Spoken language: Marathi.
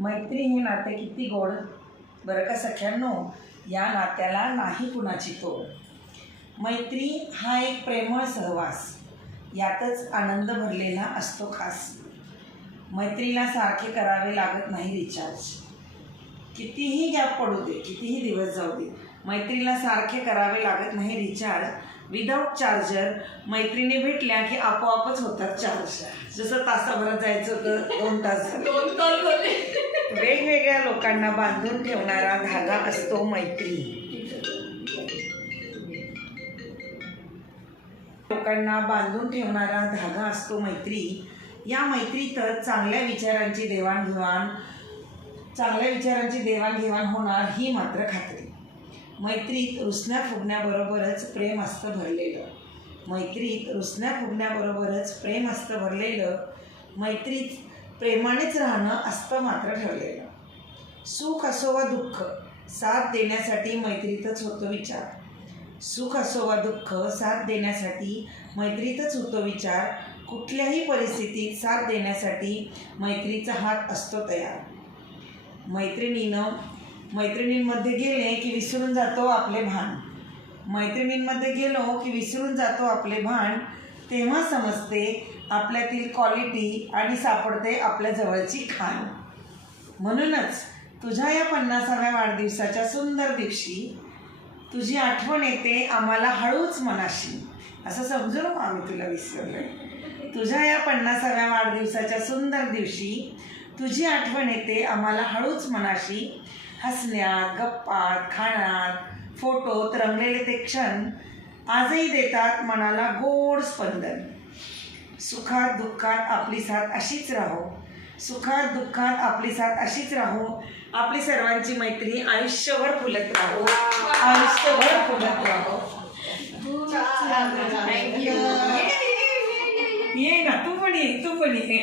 मैत्री हे नाते किती गोड बरं का सख्यांनो, या नात्याला नाही कुणाची तोड. मैत्री हा एक प्रेमळ सहवास, यातच आनंद भरलेला असतो खास. मैत्रीला सारखे करावे लागत नाही रिचार्ज, कितीही गॅप पडू दे, कितीही दिवस जाऊ दे, मैत्रीला सारखे करावे लागत नाही रिचार्ज. विदाऊट चार्जर मैत्रिणी भेटल्या की आपोआपच होतात चार्ज. जसं तासाभरात जायचं होतं 2 तास झाले. वेगवेगळ्या लोकांना बांधून ठेवणारा धागा असतो मैत्री. लोकांना बांधून ठेवणारा धागा असतो मैत्री. या मैत्रीतच चांगल्या विचारांची देवाणघेवाण होणार ही मात्र खात्री. मैत्रीत रुसण्या फुगण्याबरोबरच प्रेम असतं भरलेलं. मैत्रीत प्रेमानेच राहणं असतं मात्र ठरलेलं. सुख असो वा दुःख साथ देण्यासाठी मैत्रीतच होतो विचार. कुठल्याही परिस्थितीत साथ देण्यासाठी मैत्रीचा हात असतो तयार. मैत्रिणींमध्ये गेले की विसरून जातो आपले भान. तेव्हा समजते आपल्यातील क्वालिटी आणि सापडते आपल्या जवळची खाण. म्हणूनच तुझ्या या 50व्या वाढदिवसाच्या सुंदर दिवशी तुझी आठवण येते आम्हाला हळूच मनाशी. असं समजू नको आम्ही तुला विसरलोय. तुझ्या या 50व्या वाढदिवसाच्या सुंदर दिवशी तुझी आठवण येते आम्हाला हळूच मनाशी. हसण्यात, गप्पात, खाण्यात, फोटोत रंगलेले ते क्षण आजही देतात मनाला गोड स्पंदन. सुखात दुःखात आपली साथ अशीच राहो. आपली सर्वांची मैत्री आयुष्यभर फुलत राहो. ये ना, तू पण ये.